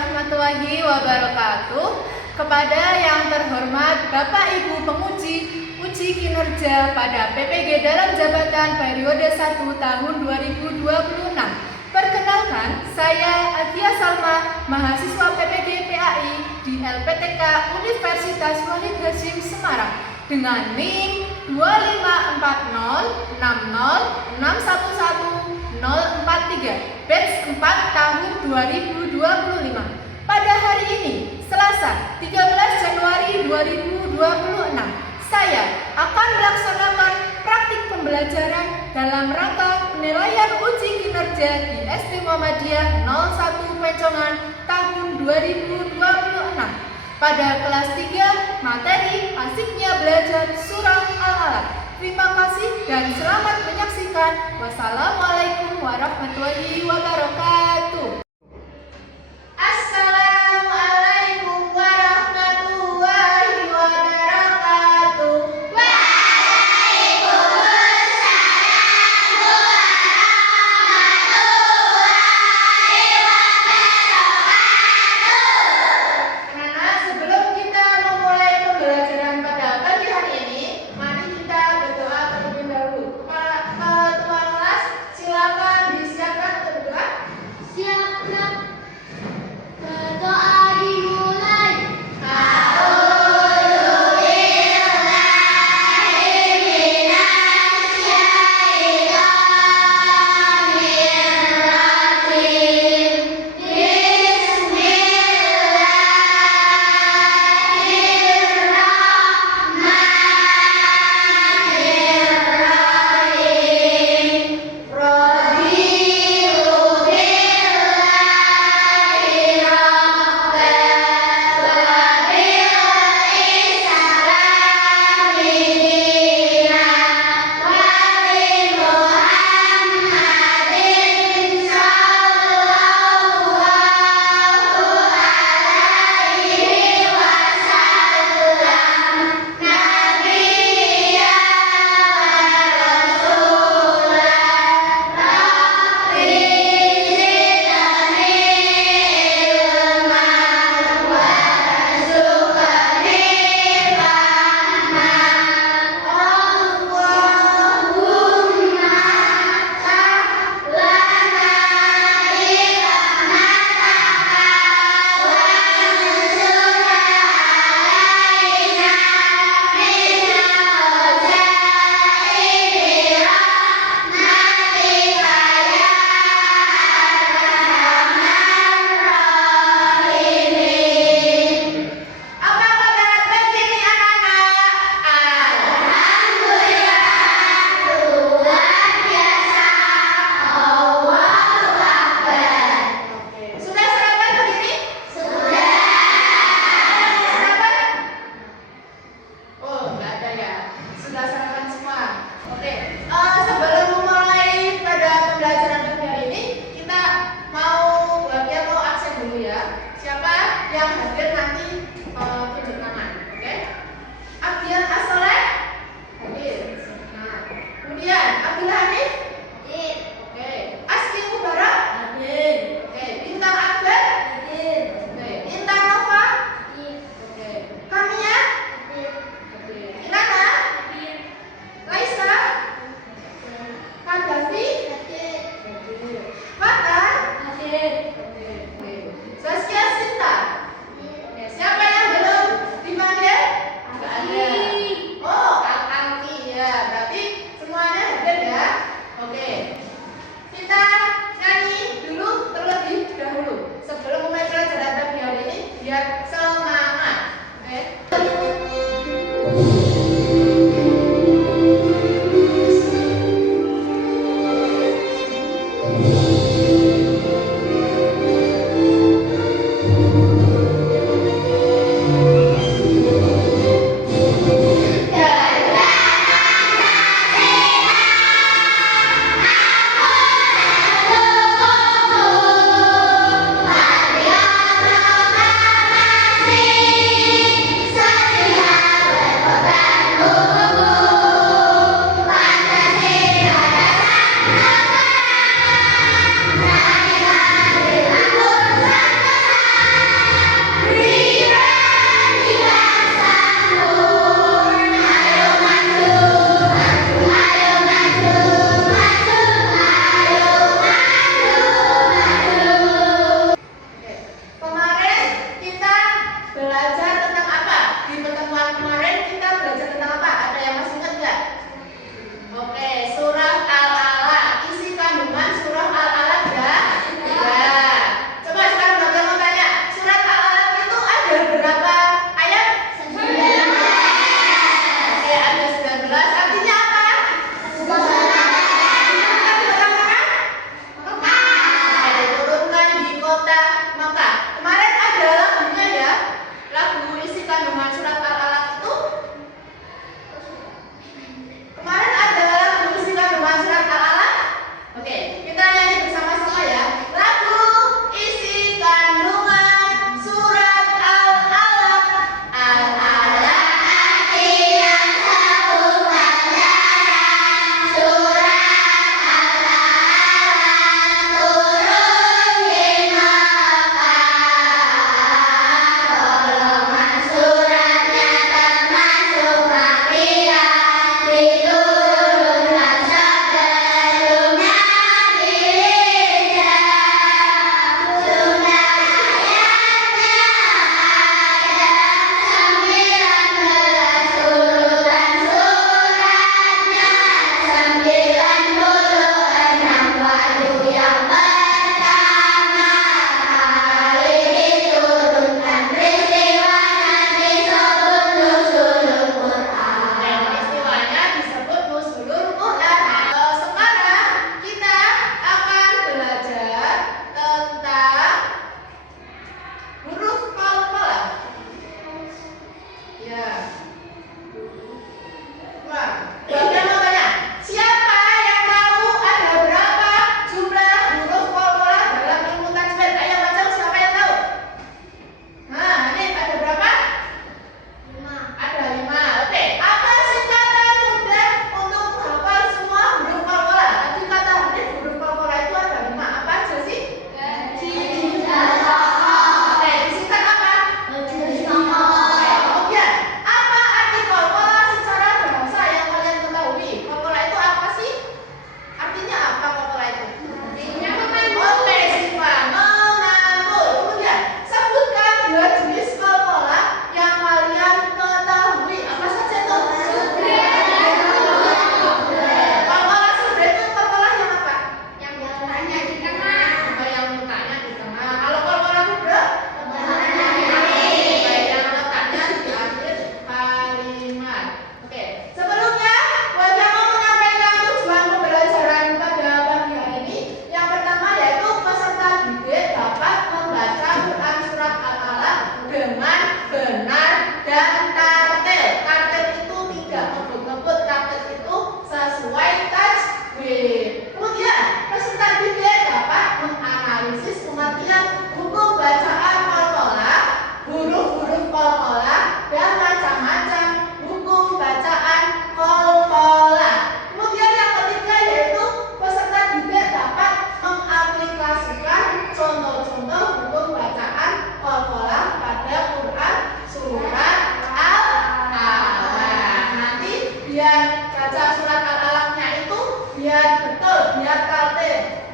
warahmatullahi wabarakatuh. Kepada yang terhormat Bapak Ibu penguji uji kinerja pada PPG dalam jabatan periode 1 tahun 2026. Perkenalkan, saya Adia Salma, mahasiswa PPG PAI di LPTK Universitas Wahid Hasyim Semarang dengan NIM 25406061143 batch 4 tahun 2025. Pada hari ini, Selasa 13 Januari 2026, saya akan melaksanakan praktik pembelajaran dalam rangka penilaian uji kinerja di SD Muhammadiyah 01 Pencongan tahun 2026. Pada kelas 3, materi asiknya belajar surah Al-Alaq. Terima kasih dan selamat menyaksikan. Wassalamualaikum warahmatullahi wabarakatuh. Assalamualaikum warahmatullahi wabarakatuh. Anak-anak, sebelum kita memulai pembelajaran pada pagi hari ini, mari kita berdoa terlebih dahulu. Ketua kelas, silakan disiapkan untuk berdoa. Siap. Berdoa dimulai.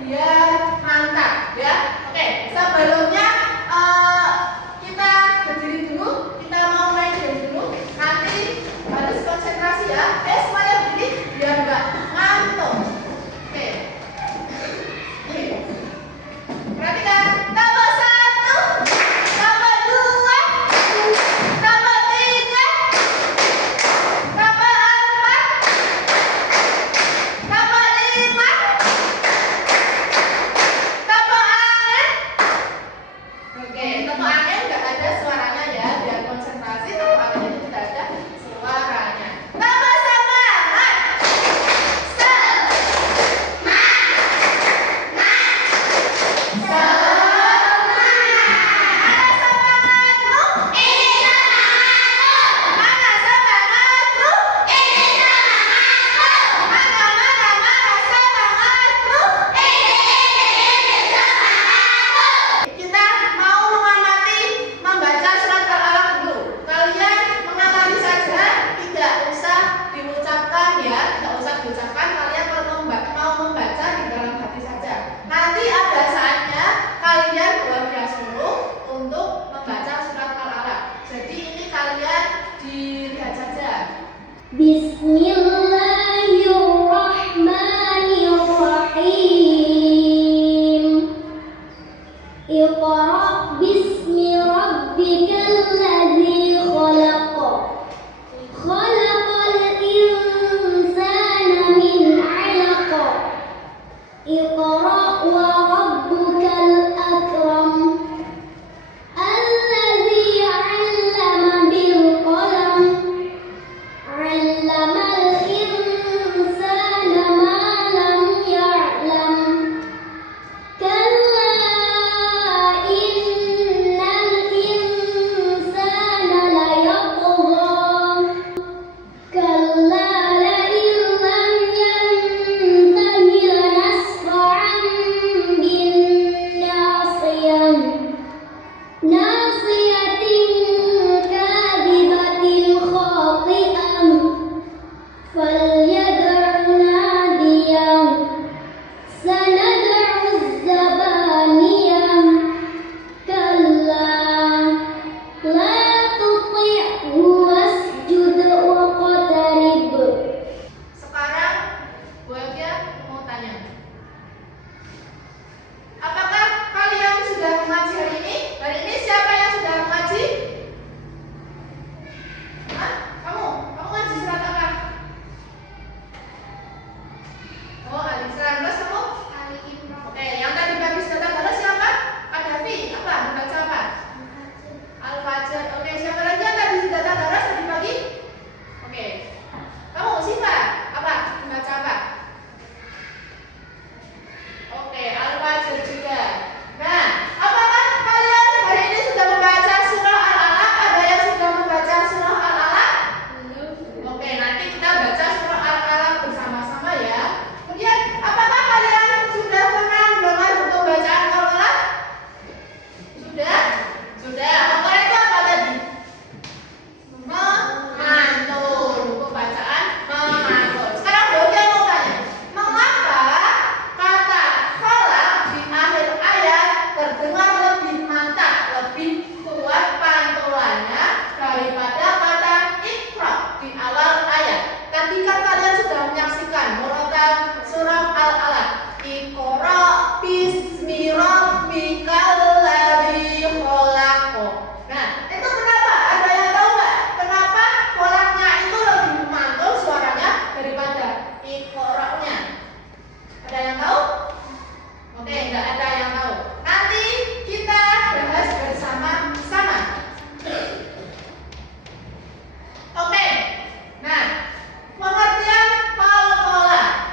biar mantap ya. Oke, sebelumnya kita berdiri dulu, kita mau mulai dari dulu. Nanti harus konsentrasi ya. Semuanya berdiri biar nggak ngantuk. Oke. Perhatikan. Tambah 1, tambah 2, tambah 3, tambah 4, tambah 5, tambah angin. Oke, tambah angin nggak ada suaranya ya, biar konsentrasi. Tambah angin itu tidak ada suaranya. Tambah semangat. Kita mau mengamati membaca surat Al-Alaq dulu. Kalian mengamati saja, tidak usah diucapkan ya, tidak usah diucapkan. Kalian kalau mau membaca di dalam hati saja. Nanti ada saatnya kalian keluarga suruh untuk membaca surat Al-Alaq. Jadi ini kalian dilihat saja. Bismillahirrahmanirrahim. Iqra' bismi rabbikal ladzi khalaq. Khalaqal insana min 'alaq. Iqra' wa rabbukal akram. Alladzi 'allama bil qalam. 'Allamal insana ma lam ya'lam. Kalla innal insana layatgha. Kalla la'in lam yantahi lanasfa'an bin-nasiyah. Nasiyatin kadhibatin khati'ah. Falyad'u nadiyah. Sanad'u az-zabaniyah. Kalla la tuti'hu wasjud waqtarib. Sekarang Bu Agia mau tanya. Apakah kalian sudah mengaji hari ini? Hari ini siapa yang sudah mengaji? Hah? Kamu ngaji surat apa? Oh, Al-Isra. Terus kamu? Ali Imran. Oke, yang tadi bagi surat Al siapa? Kak Davi. Apa? Membaca apa? Al-Fajr. Oke, siapa lagi yang tadi sudah tadarus tadi pagi? Oke. Kamu Siva, apa? Membaca apa? Oke, Al-Fajr juga. Nah, apakah kalian hari ini sudah membaca surah Al-Alaq? Ada yang sudah membaca surah Al-Alaq? Oke, nanti kita baca surah Al-Alaq bersama-sama ya. Kemudian, apakah kalian sudah pernah mendengar buku bacaan Al-Alaq? Sudah? Sudah. Al-Alaq itu apa tadi? Memantul. Buku bacaan memantul. Sekarang Boga mau tanya, mengapa kata kholaq di akhir ayat terdengar lebih mantap, lebih kuat pantulannya daripada kata Iqra di awal ayat? Tadi kan kalian sudah menyaksikan murotal surah Al-Alaq. Iqra bismi rabbikal ladzi khalaq. Nah, itu kenapa? Ada yang tahu nggak? Kenapa kholaqnya itu lebih mantul suaranya daripada Iqra-nya? Ada yang tahu? Oke, nggak ada yang tahu. Nanti kita bahas bersama-sama. Oke. Nah, pengertian qalqalah.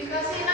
Dikasih